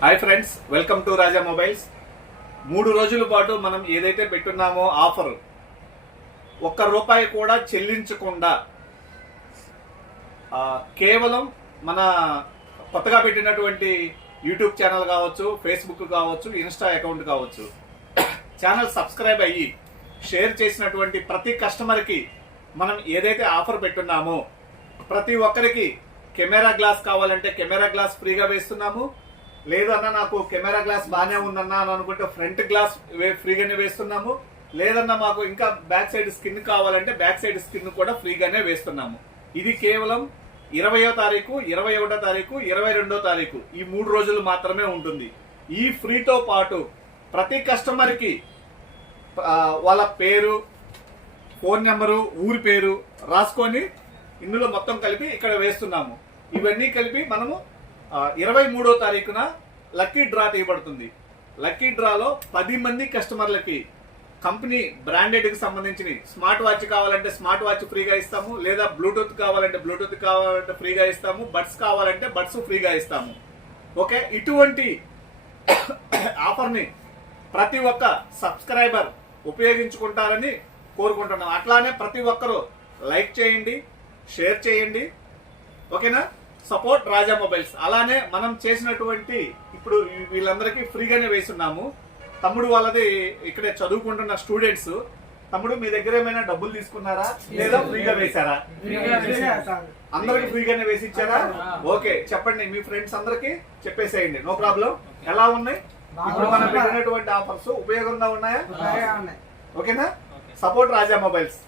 Hi friends, welcome to Raja mobiles. 3 రోజుల పాటు మనం ఏదైతే పెట్టున్నామో ఆఫర్, ₹1 కూడా చెల్లించకుండా కేవలం మన కొత్తగా పెట్టినటువంటి యూట్యూబ్ ఛానల్ కావచ్చు, ఫేస్బుక్ కావచ్చు, ఇన్స్టా అకౌంట్ కావచ్చు, ఛానల్ సబ్స్క్రైబ్ అయ్యి షేర్ చేసినటువంటి ప్రతి కస్టమర్కి మనం ఏదైతే ఆఫర్ పెట్టున్నామో ప్రతి ఒక్కరికి కెమెరా గ్లాస్ కావాలంటే కెమెరా గ్లాస్ ఫ్రీగా వేస్తున్నాము. లేదన్నా నాకు కెమెరా గ్లాస్ బాగానే ఉందన్నా అని అనుకుంటే ఫ్రంట్ గ్లాస్ ఫ్రీగానే వేస్తున్నాము. లేదన్నా మాకు ఇంకా బ్యాక్ సైడ్ స్కిన్ కావాలంటే బ్యాక్ సైడ్ స్కిన్ కూడా ఫ్రీగానే వేస్తున్నాము. ఇది కేవలం 20వ తారీఖు, 21వ తారీఖు, 22వ తారీఖు ఈ 3 రోజులు మాత్రమే ఉంటుంది. ఈ ఫ్రీతో పాటు ప్రతి కస్టమర్కి వాళ్ళ పేరు, ఫోన్ నెంబరు, ఊరి పేరు రాసుకొని ఇందులో మొత్తం కలిపి ఇక్కడ వేస్తున్నాము. ఇవన్నీ కలిపి మనము 23వ తారీఖున లక్కీ డ్రా తీయబడుతుంది. లక్కీ డ్రాలో 10 మంది కస్టమర్లకి కంపెనీ బ్రాండెడ్ కి సంబంధించిన స్మార్ట్ వాచ్ కావాలంటే స్మార్ట్ వాచ్ ఫ్రీగా ఇస్తాము, లేదా బ్లూటూత్ కావాలంటే ఫ్రీగా ఇస్తాము, బడ్స్ కావాలంటే బడ్స్ ఫ్రీగా ఇస్తాము. ఓకే, ఇటువంటి ఆఫర్ని ప్రతి ఒక్క సబ్స్క్రైబర్ ఉపయోగించుకుంటారని కోరుకుంటున్నాం. అట్లానే ప్రతి ఒక్కరూ లైక్ చేయండి, షేర్ చేయండి. ఓకేనా? సపోర్ట్ రాజా మొబైల్స్. అలానే మనం చేసినటువంటి ఇప్పుడు వీళ్ళందరికీ ఫ్రీగానే వేస్తున్నాము. తమ్ముడు వాళ్ళది ఇక్కడే చదువుకుంటున్న స్టూడెంట్స్. తమ్ముడు, మీ దగ్గర ఏమైనా డబ్బులు తీసుకున్నారా లేదా ఫ్రీగా వేశారా? అందరికి ఫ్రీగానే వేసి ఇచ్చారా? ఓకే, చెప్పండి మీ ఫ్రెండ్స్ అందరికి చెప్పేసేయండి, నో ప్రాబ్లం. ఎలా ఉన్నాయి ఇప్పుడు మనం పెట్టినటువంటి ఆఫర్స్? ఉపయోగంగా ఉన్నాయా? ఓకేనా? సపోర్ట్ రాజా మొబైల్స్.